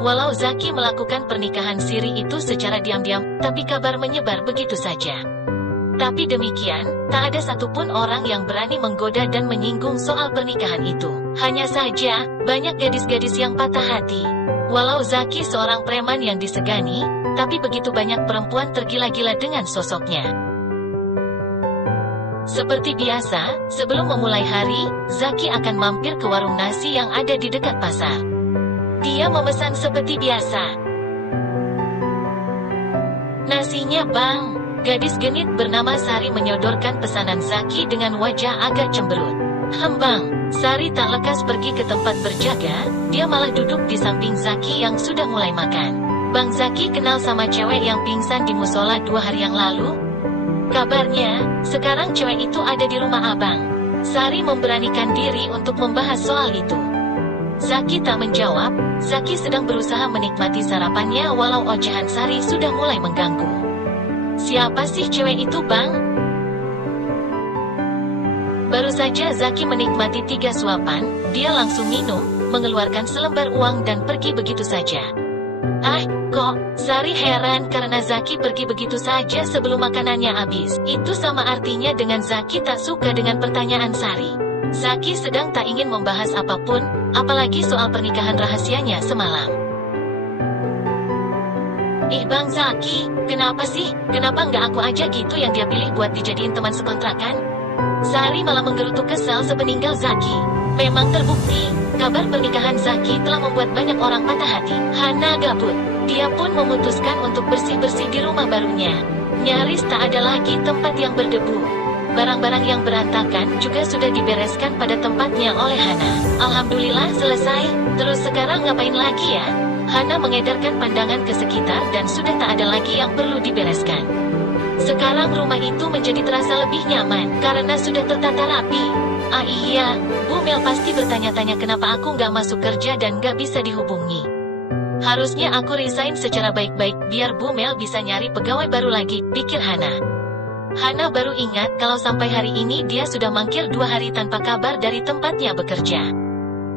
Walau Zaki melakukan pernikahan siri itu secara diam-diam, tapi kabar menyebar begitu saja. Tapi demikian, tak ada satupun orang yang berani menggoda dan menyinggung soal pernikahan itu. Hanya saja, banyak gadis-gadis yang patah hati. Walau Zaki seorang preman yang disegani, tapi begitu banyak perempuan tergila-gila dengan sosoknya. Seperti biasa, sebelum memulai hari, Zaki akan mampir ke warung nasi yang ada di dekat pasar. Dia memesan seperti biasa. "Nasinya, Bang." Gadis genit bernama Sari menyodorkan pesanan Zaki dengan wajah agak cemberut. "Bang." Sari tak lekas pergi ke tempat berjaga, dia malah duduk di samping Zaki yang sudah mulai makan. "Bang Zaki kenal sama cewek yang pingsan di musola 2 hari yang lalu? Kabarnya, sekarang cewek itu ada di rumah abang." Sari memberanikan diri untuk membahas soal itu. Zaki tak menjawab. Zaki sedang berusaha menikmati sarapannya walau ocehan Sari sudah mulai mengganggu. "Siapa sih cewek itu, Bang?" Baru saja Zaki menikmati 3 suapan, dia langsung minum, mengeluarkan selembar uang dan pergi begitu saja. "Ah, kok?" Sari heran karena Zaki pergi begitu saja sebelum makanannya habis. Itu sama artinya dengan Zaki tak suka dengan pertanyaan Sari. Zaki sedang tak ingin membahas apapun, apalagi soal pernikahan rahasianya semalam. "Ih Bang Zaki, kenapa sih? Kenapa nggak aku aja gitu yang dia pilih buat dijadiin teman sekontrakan?" Sari malah menggerutu kesal sepeninggal Zaki. Memang terbukti, kabar pernikahan Zaki telah membuat banyak orang patah hati. Hana gabut. Dia pun memutuskan untuk bersih-bersih di rumah barunya. Nyaris tak ada lagi tempat yang berdebu. Barang-barang yang berantakan juga sudah dibereskan pada tempatnya oleh Hana. "Alhamdulillah selesai, terus sekarang ngapain lagi ya?" Hana mengedarkan pandangan ke sekitar dan sudah tak ada lagi yang perlu dibereskan. Sekarang rumah itu menjadi terasa lebih nyaman, karena sudah tertata rapi. "Ah iya, Bu Mel pasti bertanya-tanya kenapa aku nggak masuk kerja dan nggak bisa dihubungi. Harusnya aku resign secara baik-baik, biar Bu Mel bisa nyari pegawai baru lagi," pikir Hana. Hana baru ingat kalau sampai hari ini dia sudah mangkir 2 hari tanpa kabar dari tempatnya bekerja.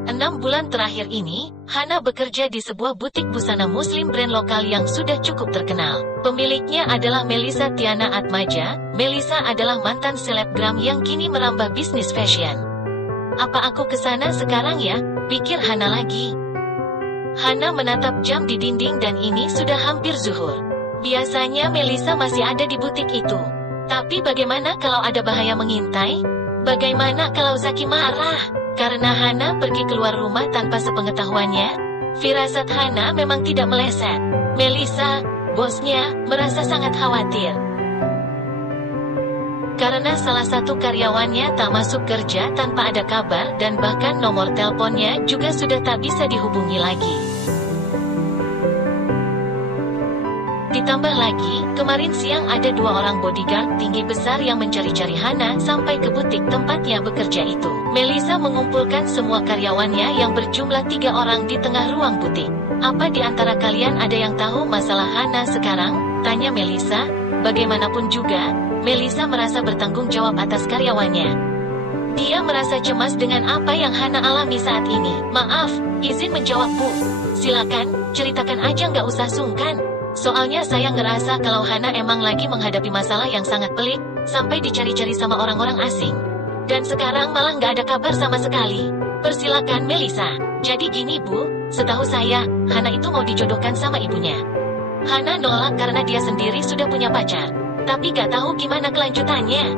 6 bulan terakhir ini, Hana bekerja di sebuah butik busana muslim brand lokal yang sudah cukup terkenal. Pemiliknya adalah Melisa Tiana Atmaja. Melisa adalah mantan selebgram yang kini merambah bisnis fashion. "Apa aku kesana sekarang ya?" pikir Hana lagi. Hana menatap jam di dinding dan ini sudah hampir zuhur. Biasanya Melisa masih ada di butik itu. Tapi bagaimana kalau ada bahaya mengintai? Bagaimana kalau Zaki marah karena Hana pergi keluar rumah tanpa sepengetahuannya? Firasat Hana memang tidak meleset. Melisa, bosnya, merasa sangat khawatir. Karena salah satu karyawannya tak masuk kerja tanpa ada kabar dan bahkan nomor teleponnya juga sudah tak bisa dihubungi lagi. Ditambah lagi, kemarin siang ada 2 orang bodyguard tinggi besar yang mencari-cari Hana sampai ke butik tempatnya bekerja itu. Melisa mengumpulkan semua karyawannya yang berjumlah 3 orang di tengah ruang butik. "Apa di antara kalian ada yang tahu masalah Hana sekarang?" tanya Melisa. Bagaimanapun juga, Melisa merasa bertanggung jawab atas karyawannya. Dia merasa cemas dengan apa yang Hana alami saat ini. "Maaf, izin menjawab Bu. Silakan, ceritakan aja nggak usah sungkan. Soalnya saya ngerasa kalau Hana emang lagi menghadapi masalah yang sangat pelik, sampai dicari-cari sama orang-orang asing. Dan sekarang malah nggak ada kabar sama sekali. Persilakan Melisa." "Jadi gini Bu, setahu saya, Hana itu mau dijodohkan sama ibunya." Hana nolak karena dia sendiri sudah punya pacar. Tapi gak tahu gimana kelanjutannya.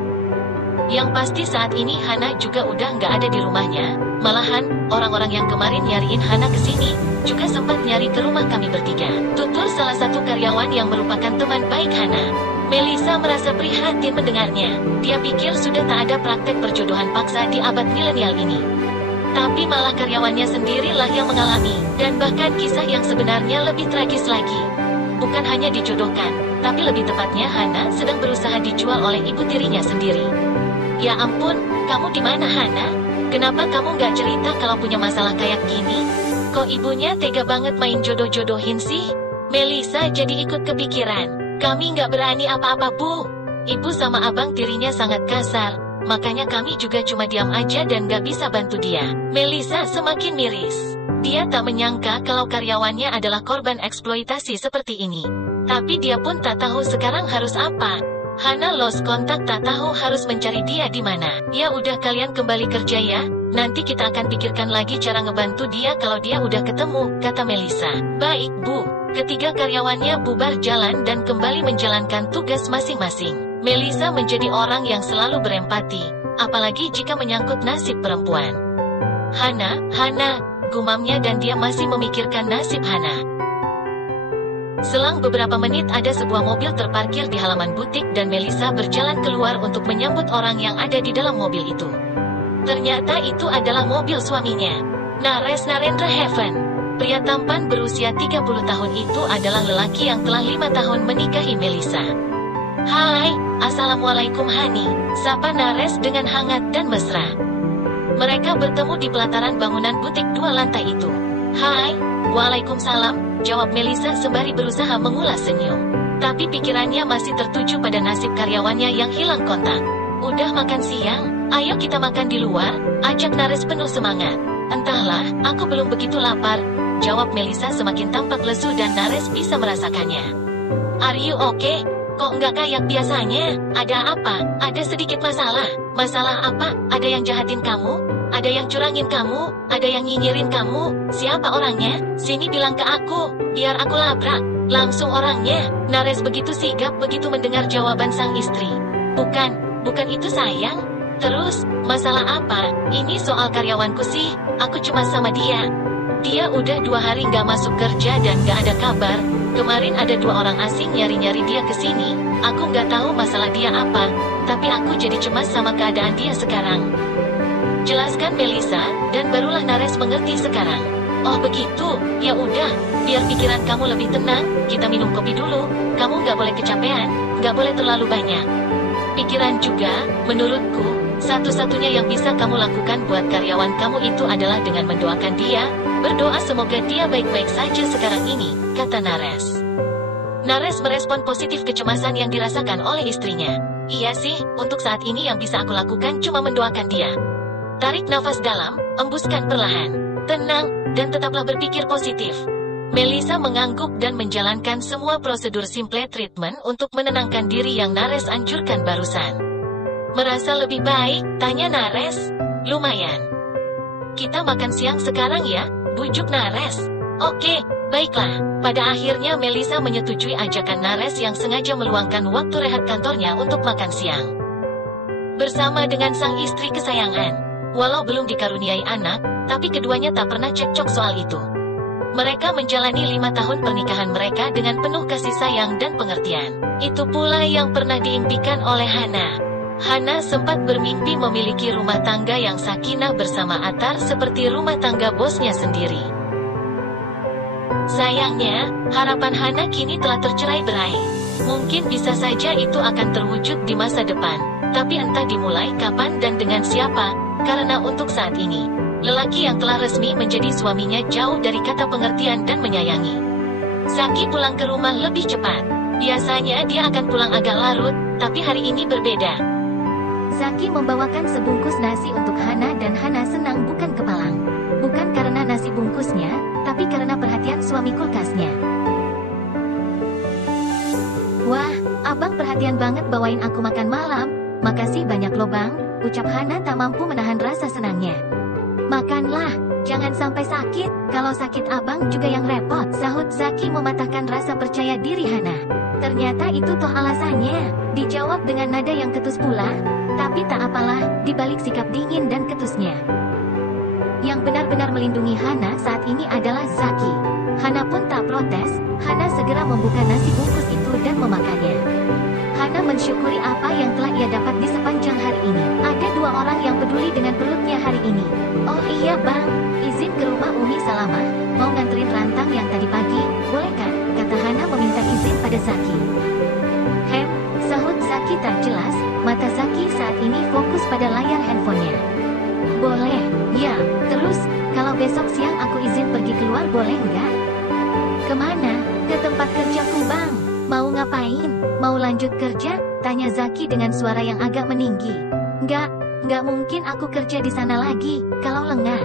Yang pasti saat ini Hana juga udah nggak ada di rumahnya. Malahan, orang-orang yang kemarin nyariin Hana kesini, juga sempat nyari ke rumah kami bertiga. Tutur salah satu karyawan yang merupakan teman baik Hana. Melisa merasa prihatin mendengarnya. Dia pikir sudah tak ada praktek perjodohan paksa di abad milenial ini. Tapi malah karyawannya sendirilah yang mengalami, dan bahkan kisah yang sebenarnya lebih tragis lagi. Bukan hanya dijodohkan, tapi lebih tepatnya Hana sedang berusaha dijual oleh ibu tirinya sendiri. "Ya ampun, kamu di mana Hana? Kenapa kamu nggak cerita kalau punya masalah kayak gini? Kok ibunya tega banget main jodoh-jodohin sih?" Melisa jadi ikut kepikiran. "Kami nggak berani apa-apa Bu. Ibu sama abang tirinya sangat kasar, makanya kami juga cuma diam aja dan nggak bisa bantu dia." Melisa semakin miris. Dia tak menyangka kalau karyawannya adalah korban eksploitasi seperti ini. Tapi dia pun tak tahu sekarang harus apa. Hana lost kontak, tak tahu harus mencari dia di mana. Ya udah, kalian kembali kerja ya. Nanti kita akan pikirkan lagi cara ngebantu dia kalau dia udah ketemu, kata Melisa. Baik, Bu. Ketiga karyawannya bubar jalan dan kembali menjalankan tugas masing-masing. Melisa menjadi orang yang selalu berempati, apalagi jika menyangkut nasib perempuan. Hana, gumamnya, dan dia masih memikirkan nasib Hana. Selang beberapa menit ada sebuah mobil terparkir di halaman butik dan Melisa berjalan keluar untuk menyambut orang yang ada di dalam mobil itu. Ternyata itu adalah mobil suaminya, Naresh Narendra Heaven. Pria tampan berusia 30 tahun itu adalah lelaki yang telah 5 tahun menikahi Melisa. Hai, Assalamualaikum Hani, sapa Naresh dengan hangat dan mesra. Mereka bertemu di pelataran bangunan butik 2 lantai itu. Hai, Waalaikumsalam, jawab Melisa sembari berusaha mengulas senyum. Tapi pikirannya masih tertuju pada nasib karyawannya yang hilang kontak. Udah makan siang? Ayo kita makan di luar, ajak Naresh penuh semangat. Entahlah, aku belum begitu lapar, jawab Melisa semakin tampak lesu dan Naresh bisa merasakannya. Are you okay? Kok nggak kayak biasanya? Ada apa? Ada sedikit masalah. Masalah apa? Ada yang jahatin kamu? Ada yang curangin kamu? Ada yang nyinyirin kamu? Siapa orangnya? Sini bilang ke aku, biar aku labrak langsung orangnya. Naresh begitu sigap begitu mendengar jawaban sang istri. Bukan itu sayang. Terus, masalah apa? Ini soal karyawanku sih, aku cuma sama dia. Dia udah 2 hari nggak masuk kerja dan nggak ada kabar. Kemarin ada 2 orang asing nyari-nyari dia ke sini. Aku nggak tahu masalah dia apa, tapi aku jadi cemas sama keadaan dia sekarang. Jelaskan Melisa, dan barulah Naresh mengerti sekarang. Oh begitu, ya udah, biar pikiran kamu lebih tenang, kita minum kopi dulu. Kamu nggak boleh kecapean, nggak boleh terlalu banyak pikiran juga. Menurutku, satu-satunya yang bisa kamu lakukan buat karyawan kamu itu adalah dengan mendoakan dia. Berdoa semoga dia baik-baik saja sekarang ini, kata Naresh. Naresh merespon positif kecemasan yang dirasakan oleh istrinya. Iya sih, untuk saat ini yang bisa aku lakukan cuma mendoakan dia. Tarik nafas dalam, embuskan perlahan. Tenang, dan tetaplah berpikir positif. Melisa mengangguk dan menjalankan semua prosedur simple treatment untuk menenangkan diri yang Naresh anjurkan barusan. Merasa lebih baik? Tanya Naresh. Lumayan. Kita makan siang sekarang ya, bujuk Naresh. Oke, baiklah. Pada akhirnya Melisa menyetujui ajakan Naresh yang sengaja meluangkan waktu rehat kantornya untuk makan siang bersama dengan sang istri kesayangan. Walau belum dikaruniai anak, tapi keduanya tak pernah cekcok soal itu. Mereka menjalani 5 tahun pernikahan mereka dengan penuh kasih sayang dan pengertian. Itu pula yang pernah diimpikan oleh Hana. Hana sempat bermimpi memiliki rumah tangga yang sakinah bersama Atar seperti rumah tangga bosnya sendiri. Sayangnya, harapan Hana kini telah tercerai-berai. Mungkin bisa saja itu akan terwujud di masa depan, tapi entah dimulai kapan dan dengan siapa, karena untuk saat ini, lelaki yang telah resmi menjadi suaminya jauh dari kata pengertian dan menyayangi. Zaki pulang ke rumah lebih cepat. Biasanya dia akan pulang agak larut, tapi hari ini berbeda. Zaki membawakan sebungkus nasi untuk Hana dan Hana senang bukan kepalang. Bukan karena nasi bungkusnya, tapi karena perhatian suami kulkasnya. Wah, abang perhatian banget bawain aku makan malam. Makasih banyak loh bang, ucap Hana tak mampu menahan rasa senangnya. Makanlah, jangan sampai sakit. Kalau sakit abang juga yang repot, sahut Zaki mematahkan rasa percaya diri Hana. Ternyata itu toh alasannya, dijawab dengan nada yang ketus pula. Tapi tak apalah, dibalik sikap dingin dan ketusnya, yang benar-benar melindungi Hana saat ini adalah Zaki. Hana pun tak protes. Hana segera membuka nasi bungkus itu dan memakannya. Hana mensyukuri apa yang telah ia dapat di sepanjang hari ini. Ada 2 orang yang peduli dengan perutnya hari ini. Oh iya bang, izin ke rumah Umi Salamah, mau nganterin rantang yang tadi pagi, boleh kan? Kata Hana meminta izin pada Zaki. Sahut Zaki tak jelas. Mata Zaki saat ini fokus pada layar handphonenya. Boleh, ya. Terus, kalau besok siang aku izin pergi keluar boleh nggak? Kemana? Ke tempat kerjaku bang. Mau ngapain? Mau lanjut kerja? Tanya Zaki dengan suara yang agak meninggi. Nggak mungkin aku kerja di sana lagi, kalau lengah.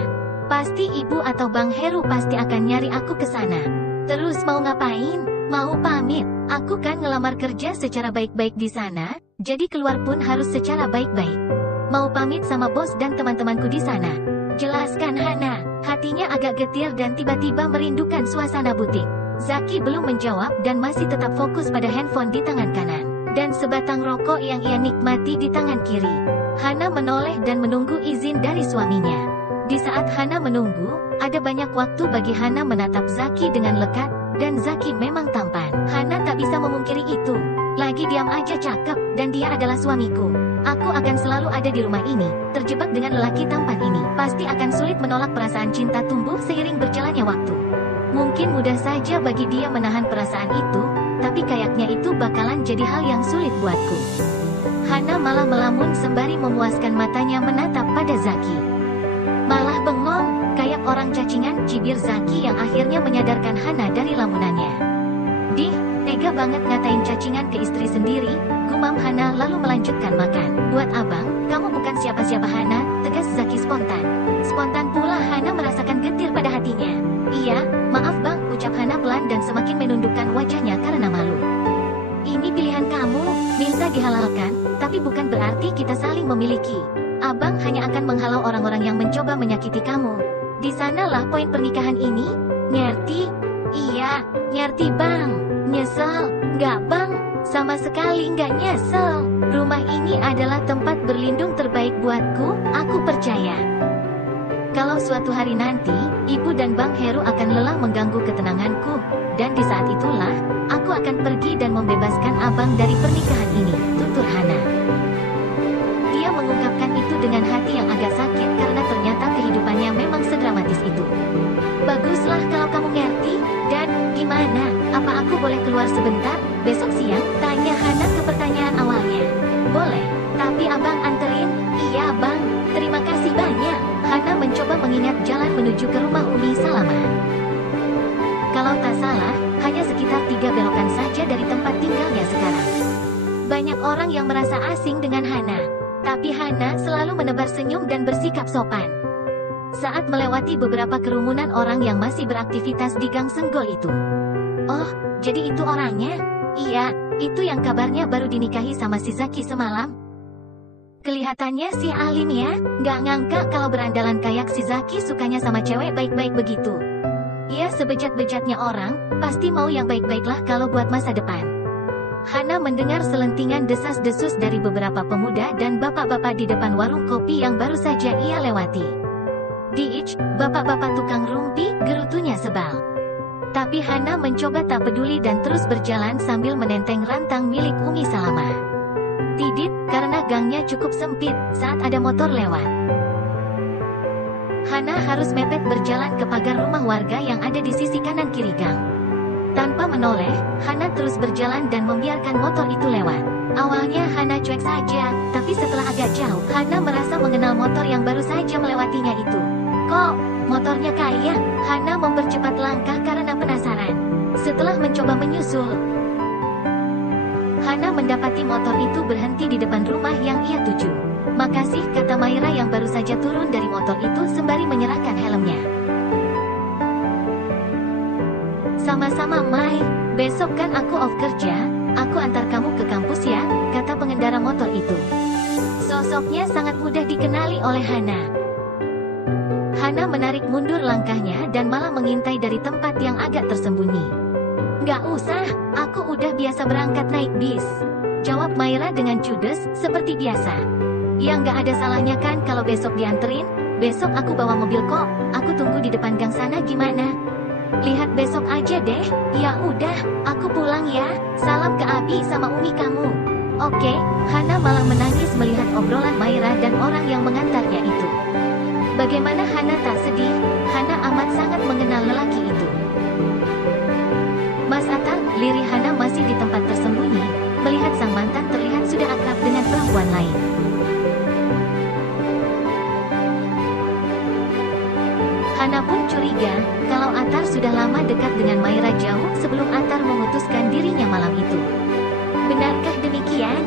Pasti ibu atau Bang Heru pasti akan nyari aku ke sana. Terus mau ngapain? Mau pamit? Aku kan ngelamar kerja secara baik-baik di sana, jadi keluar pun harus secara baik-baik. Mau pamit sama bos dan teman-temanku di sana. Jelaskan Hana. Hatinya agak getir dan tiba-tiba merindukan suasana butik. Zaki belum menjawab dan masih tetap fokus pada handphone di tangan kanan dan sebatang rokok yang ia nikmati di tangan kiri. Hana menoleh dan menunggu izin dari suaminya. Di saat Hana menunggu, ada banyak waktu bagi Hana menatap Zaki dengan lekat, dan Zaki memang tampan. Hana tak bisa memungkiri itu. Lagi diam aja cakep, dan dia adalah suamiku. Aku akan selalu ada di rumah ini, terjebak dengan lelaki tampan ini. Pasti akan sulit menolak perasaan cinta tumbuh seiring berjalannya waktu. Mungkin mudah saja bagi dia menahan perasaan itu, tapi kayaknya itu bakalan jadi hal yang sulit buatku. Hana malah melamun sembari memuaskan matanya menatap pada Zaki. Malah bengong, kayak orang cacingan, cibir Zaki yang akhirnya menyadarkan Hana dari lamunannya. Dih, tega banget ngatain cacingan ke istri sendiri, gumam Hana lalu melanjutkan makan. Buat abang, kamu bukan siapa-siapa Hana, tegas Zaki spontan. Spontan pula Hana merasakan getir pada hatinya. Iya, maaf bang, ucap Hana pelan dan semakin menundukkan wajahnya karena malu. Ini pilihan kamu, minta dihalalkan, tapi bukan berarti kita saling memiliki. Abang hanya akan menghalau orang-orang yang mencoba menyakiti kamu. Di sanalah poin pernikahan ini, ngerti? Iya, ngerti bang. Nyesel? Nggak bang, sama sekali nggak nyesel. Rumah ini adalah tempat berlindung terbaik buatku, aku percaya. Kalau suatu hari nanti, ibu dan Bang Heru akan lelah mengganggu ketenanganku, dan di saat itulah, aku akan pergi dan membebaskan abang dari pernikahan ini, tutur Hana. Dia mengungkapkan itu dengan hati yang agak sakit karena ternyata kehidupannya memang sedramatis itu. Baguslah kalau kamu ngerti, dan gimana, apa aku boleh keluar sebentar, besok siang? Tanya Hana ke pertanyaan awalnya. Boleh, tapi abang anterin? Iya bang, terima kasih banyak. Hana mencoba mengingat jalan menuju ke rumah Umi Salamah. Kalau tak salah, hanya sekitar 3 belokan saja dari tempat tinggalnya sekarang. Banyak orang yang merasa asing dengan Hana, tapi Hana selalu menebar senyum dan bersikap sopan. Saat melewati beberapa kerumunan orang yang masih beraktivitas di Gang Senggol itu. Oh, jadi itu orangnya? Iya, itu yang kabarnya baru dinikahi sama si Zaki semalam. Kelihatannya si alim ya, nggak ngangka kalau berandalan kayak si Zaki sukanya sama cewek baik-baik begitu. Ya sebejat-bejatnya orang, pasti mau yang baik-baiklah kalau buat masa depan. Hana mendengar selentingan desas-desus dari beberapa pemuda dan bapak-bapak di depan warung kopi yang baru saja ia lewati. Diich, bapak-bapak tukang rumpi, gerutunya sebal. Tapi Hana mencoba tak peduli dan terus berjalan sambil menenteng rantang milik Umi Salamah. Tidit, karena gangnya cukup sempit saat ada motor lewat. Hana harus mepet berjalan ke pagar rumah warga yang ada di sisi kanan kiri gang. Tanpa menoleh, Hana terus berjalan dan membiarkan motor itu lewat. Awalnya Hana cuek saja, tapi setelah agak jauh, Hana merasa mengenal motor yang baru saja melewatinya itu. Kok, motornya kayak? Hana mempercepat langkah karena penasaran. Setelah mencoba menyusul, Hana mendapati motor itu berhenti di depan rumah yang ia tuju. Makasih, kata Maira yang baru saja turun dari motor itu sembari menyerahkan helmnya. Sama-sama Mai, besok kan aku off kerja, aku antar kamu ke kampus ya, kata pengendara motor itu. Sosoknya sangat mudah dikenali oleh Hana. Hana menarik mundur langkahnya dan malah mengintai dari tempat yang agak tersembunyi. Nggak usah, aku udah biasa berangkat naik bis, jawab Maira dengan judes, seperti biasa. Ya nggak ada salahnya kan kalau besok dianterin, besok aku bawa mobil kok, aku tunggu di depan gang sana gimana? Lihat besok aja deh, ya udah, aku pulang ya, salam ke Abi sama Umi kamu. Oke, Hana malah menangis melihat obrolan Maira dan orang yang mengantarnya itu. Bagaimana Hana tak sedih, Hana amat sangat mengenal lelaki itu. Mas Atar, lirih Hana masih di tempat tersembunyi, melihat sang mantan terlihat sudah akrab dengan perempuan lain. Hana pun curiga, kalau Atar sudah lama dekat dengan Maira jauh sebelum Atar memutuskan dirinya malam itu. Benarkah demikian?